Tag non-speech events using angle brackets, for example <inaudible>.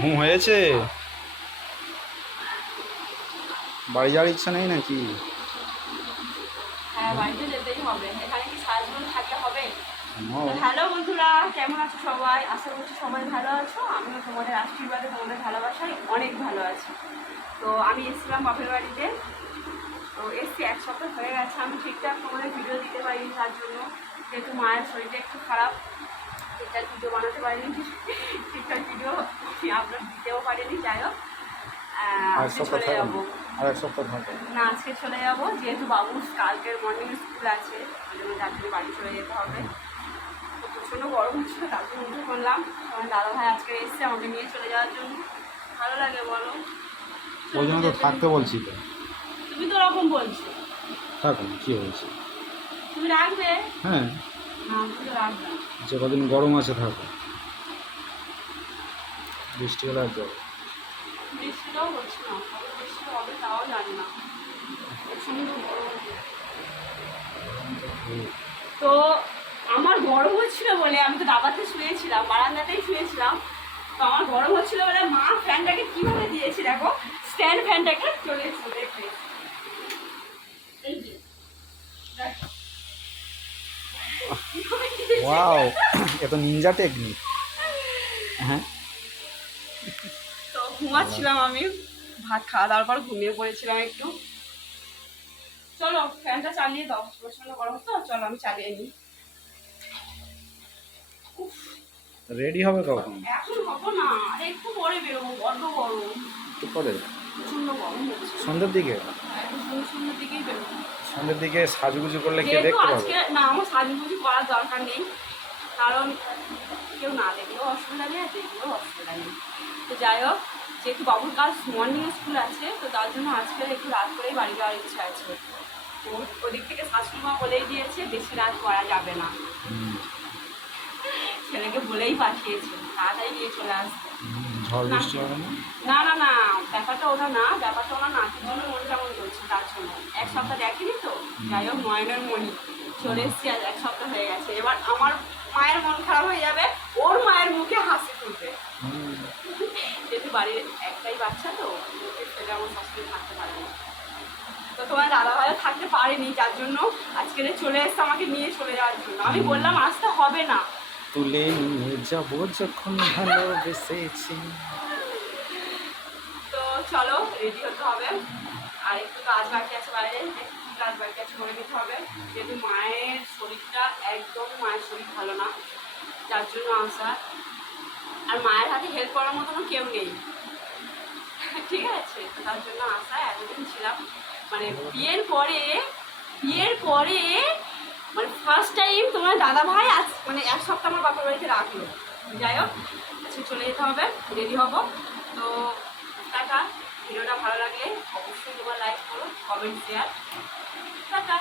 ঘুম হয়েছে। বাড়ি যাওয়ার ইচ্ছা নেই নাকি? হ্যাঁ হ্যালো বন্ধুরা কেমন আছো সবাই? আশা করছি সবাই ভালো আছো। আমিও তোমাদের আশীর্বাদে তোমাদের ভালোবাসায় অনেক ভালো আছি। তো আমি এসেছিলাম বাপের বাড়িতে। তো এসছি এক সপ্তাহ হয়ে গেছে। আমি ঠিকঠাক তোমাদের ভিডিও দিতে পারিনি তার জন্য। যেহেতু মায়ের শরীরটা একটু খারাপ ঠিকঠাক ভিডিও বানাতে পারিনি। ঠিকঠাক ভিডিও আপনার দিতেও পারিনি যাই হোক। চলে যাব। না আজকে চলে যাব। যেহেতু বাবুর কালকের মর্নিং স্কুল আছে ওই জন্য রাত্রে বাড়ি চলে যেতে হবে। প্রচণ্ড গরম হচ্ছিল তার জন্য উঠে পড়লাম। আমার দাদা ভাই আজকে এসছে আমাকে নিয়ে চলে যাওয়ার জন্য। ভালো লাগে বলো। ওই জন্য তো থাকতে বলছি তো। তুমি তো ওরকম বলছো। থাকুন কী হয়েছে তুমি রাখবে? হ্যাঁ। যে কদিন গরম আছে থাকো। বৃষ্টি হলে আর যাব তো আমার গরম হচ্ছিল বলে আমি তো দাবাতে শুয়েছিলাম, বারান্দাতেই শুয়েছিলাম। তো আমার গরম হচ্ছিল বলে মা ফ্যানটাকে কীভাবে দিয়েছি দেখো? স্ট্যান্ড ফ্যানটাকে চলে এসেছে দেখতে এই যে, দেখো। কীভাবে দিয়েছি? ওয়াও <coughs> এত নিনজা টেকনিক হ্যাঁ? তো ঘুমাচ্ছিলাম আমি ভাত খাওয়া দাওয়ার পর ঘুমিয়ে পড়েছিলাম একটু। চলো ফ্যানটা চালিয়ে দাও প্রচণ্ড গরম তো চলো আমি চালিয়ে নিই। রেডি হবে কখন? এখন হব না একটু পরে বেরোবো বড্ড গরম। একটু পরে? প্রচণ্ড গরম সন্ধ্যের দিকে? এখন সন্ধ্যে দিকেই বেরোবো। সন্ধ্যের দিকে সাজুগুজু করলে কে দেখতে পাবে? আজকে না আমার সাজুগুজু করার দরকার নেই কারণ কেউ না দেখলেও অসুবিধা নেই আর দেখলেও অসুবিধা নেই। তো যাই হোক যেহেতু বাবুর কাল মর্নিং স্কুল আছে তো তার জন্য আজকে একটু রাত করেই বাড়ি যাওয়ার ইচ্ছা আছে। তো ওদিক থেকে শাশুড়ি মা বলেই দিয়েছে বেশি রাত করা যাবে না। ছেলেকে বলেই পাঠিয়েছে তাড়াতাড়ি নিয়ে চলে আসবে। না না? না ব্যাপারটা ওটা না ব্যাপারটা ওনার নাতির জন্য মন কেমন করছে তার জন্য। এক সপ্তাহ দেখেনি যাই হোক নয়নের মনি চলে এসছি আজ এক সপ্তাহ হয়ে গেছে। এবার আমার মায়ের মন খারাপ হয়ে যাবে ওর মায়ের মুখে হাসি ফুটবে। যেহেতু বাড়ির একটাই বাচ্চা তো ছেলে আমার শাশুড়ি থাকতে পারে না। তো তোমার দাদা ভাইও থাকতে পারেনি যার জন্য আজকে চলে এসছে আমাকে নিয়ে চলে যাওয়ার জন্য। আমি বললাম আসতে হবে না। তুলে নিয়ে যাব যখন ভালোবেসেছি। চলো রেডি হতে হবে। আর একটু কাজ বাকি আছে বাইরে কাজ বাকি আছে করে নিতে হবে। যেহেতু মায়ের শরীরটা একদম মায়ের শরীর ভালো না, যার জন্য আসা আর মায়ের হাতে হেল্প করার মতনও কেউ নেই। ঠিক আছে? তার জন্য আসা এতদিন ছিলাম। মানে বিয়ের পরে বিয়ের পরে মানে ফার্স্ট টাইম তোমার দাদা ভাই আজ মানে এক সপ্তাহ আমার বাপের বাড়িতে রাখল। যাই হোক চলে যেতে হবে রেডি হব। তো টাটা। ভিডিওটা ভালো লাগলে অবশ্যই তোমার লাইক করো কমেন্ট শেয়ার টাটা।